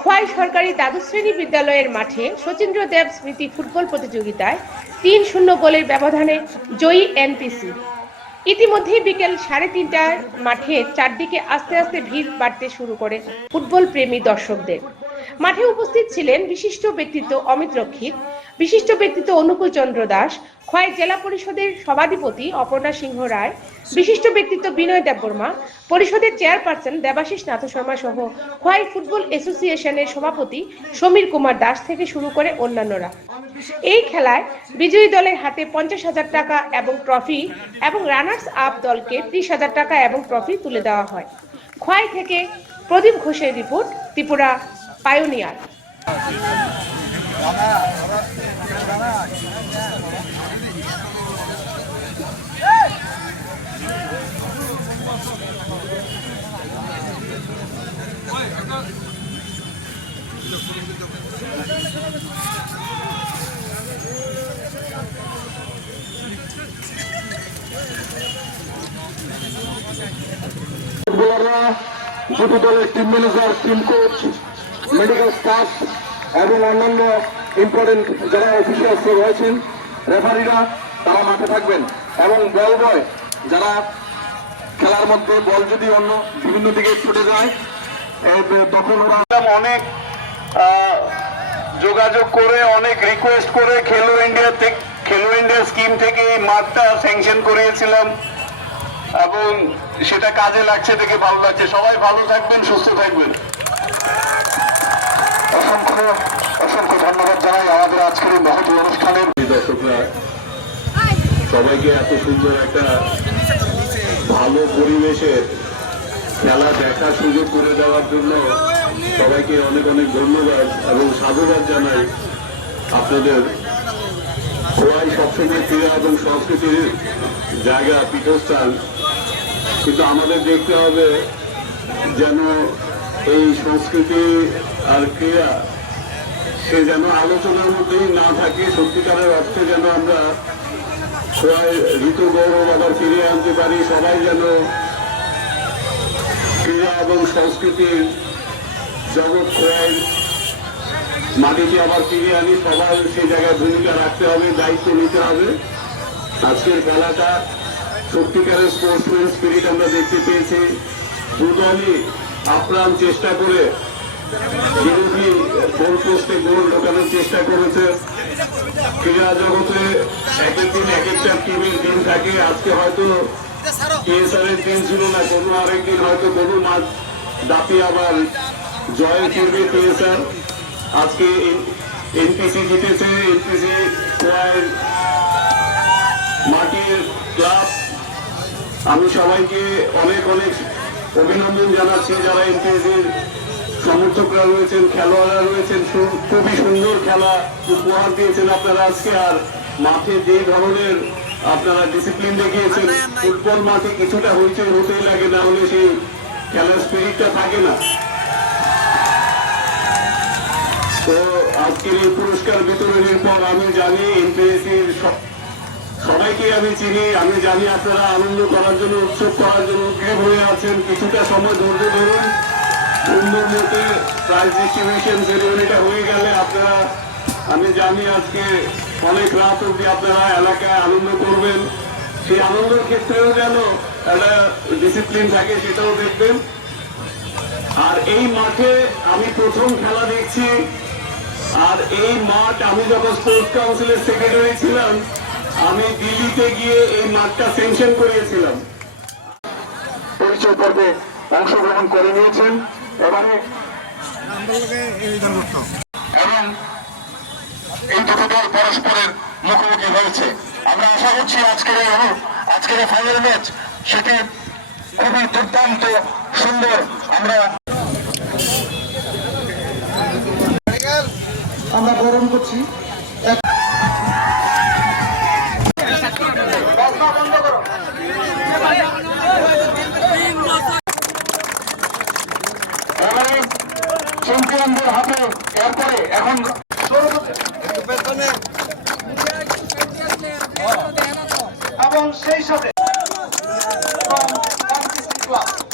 খোয়াই সরকারি দ্বাদশ শ্রেণি বিদ্যালয়ের মাঠে শচীন্দ্র দেব স্মৃতি ফুটবল প্রতিযোগিতায় তিন শূন্য গোলের ব্যবধানে জয়ী এনপিসি। ইতিমধ্যেই বিকেল সাড়ে তিনটায় মাঠে চারদিকে আস্তে আস্তে ভিড় বাড়তে শুরু করে ফুটবল প্রেমী দর্শকদের। মাঠে উপস্থিত ছিলেন বিশিষ্ট ব্যক্তিত্ব অমিত রক্ষিত, বিশিষ্ট ব্যক্তিত্ব অনুকূল চন্দ্র দাস, খোয়াই জেলা পরিষদের সভাধিপতি অপর্ণা সিংহ রায়, বিশিষ্ট ব্যক্তিত্ব বিনয় দেববর্মা পরিষদের চেয়ারপারসন দেবাশিস নাথ শর্মা সহ খোয়াই ফুটবল অ্যাসোসিয়েশনের সভাপতি সমীর কুমার দাস থেকে শুরু করে অন্যান্যরা। এই খেলায় বিজয়ী দলের হাতে পঞ্চাশ হাজার টাকা এবং ট্রফি এবং রানার্স আপ দলকে ত্রিশ হাজার টাকা এবং ট্রফি তুলে দেওয়া হয়। খোয়াই থেকে প্রদীপ ঘোষের রিপোর্ট, ত্রিপুরা পায়োনিয়ার। ফুটবলাররা দুটি দলের team manager team coach medical staff এবং অন্যান্য ইম্পর্টেন্ট যারা অফিসিয়ালস রয়েছেন রেফারিরা তারা মাঠে থাকবেন। এবং বল বয় যারা খেলার মধ্যে বল যদি অন্য বিভিন্ন দিকে ছুটে যায় তখন ওরা অনেক যোগাযোগ করে, অনেক রিকোয়েস্ট করে খেলো ইন্ডিয়া থেকে খেলো ইন্ডিয়া স্কিম থেকে এই মাঠটা স্যাংশন করিয়েছিলাম। এবং সেটা কাজে লাগছে দেখে ভালো লাগছে। সবাই ভালো থাকবেন, সুস্থ থাকবেন। অসংখ্য অসংখ্য ধন্যবাদ সবাইকে এত সুন্দর একটা ভালো পরিবেশে খেলা দেখার সুযোগ করে দেওয়ার জন্য সবাইকে অনেক অনেক ধন্যবাদ এবং সাধুবাদ জানাই আপনাদের। খোয়াই সবসময় ক্রীড়া এবং সংস্কৃতির জায়গা, পীঠস্থান। কিন্তু আমাদের দেখতে হবে যেন এই সংস্কৃতি আর ক্রীড়া সে যেন আলোচনার মধ্যেই না থাকে, সত্যিকারের অর্থে যেন আমরা সবাই ঋতু গৌরব আবার ফিরিয়ে আনতে পারি, সবাই যেন ক্রীড়া এবং সংস্কৃতির জগৎ খোয়াই মাটিতে আবার ফিরিয়ে আনি সবাই সেই জায়গায় ভূমিকা রাখতে হবে, দায়িত্ব নিতে হবে। আজকের খেলাটা সত্যিকারের স্পোর্টসম্যান স্পিরিট আমরা দেখতে পেয়েছি। দুদলই আপ্রাণ চেষ্টা করে বিরোধী গোল পোস্টে গোল ঢোকানোর চেষ্টা করেছে। ক্রীড়া জগতে এক এক দিন এক একটা টিমের দিন থাকে। আজকে হয়তো পিএসআর এর দিন ছিল না, কোনো আরেকদিন হয়তো কোনো মাঠ দাপি আবার জয়ে ফিরবে পিএসআর আজকে এনপিসি জিতেছে। এনপিসি মাটির ক্লাব। আমি সবাইকে অনেক অনেক অভিনন্দন জানাচ্ছি যারা এনপিএসির সমর্থকরা রয়েছেন খেলোয়াড়রা রয়েছেন। খুবই সুন্দর খেলা উপহার দিয়েছেন আপনারা আজকে আর মাঠে যে ধরনের আপনারা ডিসিপ্লিন দেখিয়েছেন ফুটবল মাঠে কিছুটা হইচই হতেই লাগে না হলে সেই খেলার স্পিরিটটা থাকে না। তো আজকের এই পুরস্কার বিতরণের পর আমি জানি এনপিএসির সবাইকে আমি চিনি, আমি জানি আপনারা আনন্দ করার জন্য, উৎসব করার জন্য উদ্গ্রীব হয়ে আছেন। কিছুটা সময় ধৈর্য ধরুন। সুন্দর মতে প্রাইজ ডিস্ট্রিবিউশন সেরিমনিটা হয়ে গেলে আপনারা, আমি জানি আজকে অনেক রাত অব্দি আপনারা এলাকায় আনন্দ করবেন। সেই আনন্দের ক্ষেত্রেও যেন একটা ডিসিপ্লিন থাকে, সেটাও দেখবেন। আর এই মাঠে আমি প্রথম খেলা দেখছি। আর এই মাঠ আমি যখন স্পোর্টস কাউন্সিলের সেক্রেটারি ছিলাম আমি দিল্লিতে গিয়ে এই মাঠটা সেংশন করিয়েছিলাম। পরিচয় পর্বে অংশগ্রহণ করে নিয়েছেন এবারে এবং এই দুটো পরস্পরের মুখোমুখি হয়েছে। আমরা আশা করছি আজকের এই আজকের এই ফাইনাল ম্যাচ সেটি খুবই দুর্দান্ত, সুন্দর। আমরা আমরা বরণ করছি। এবারে চ্যাম্পিয়নদের হাতে এরপরে এখন এবং সেই সাথে ক্লাব।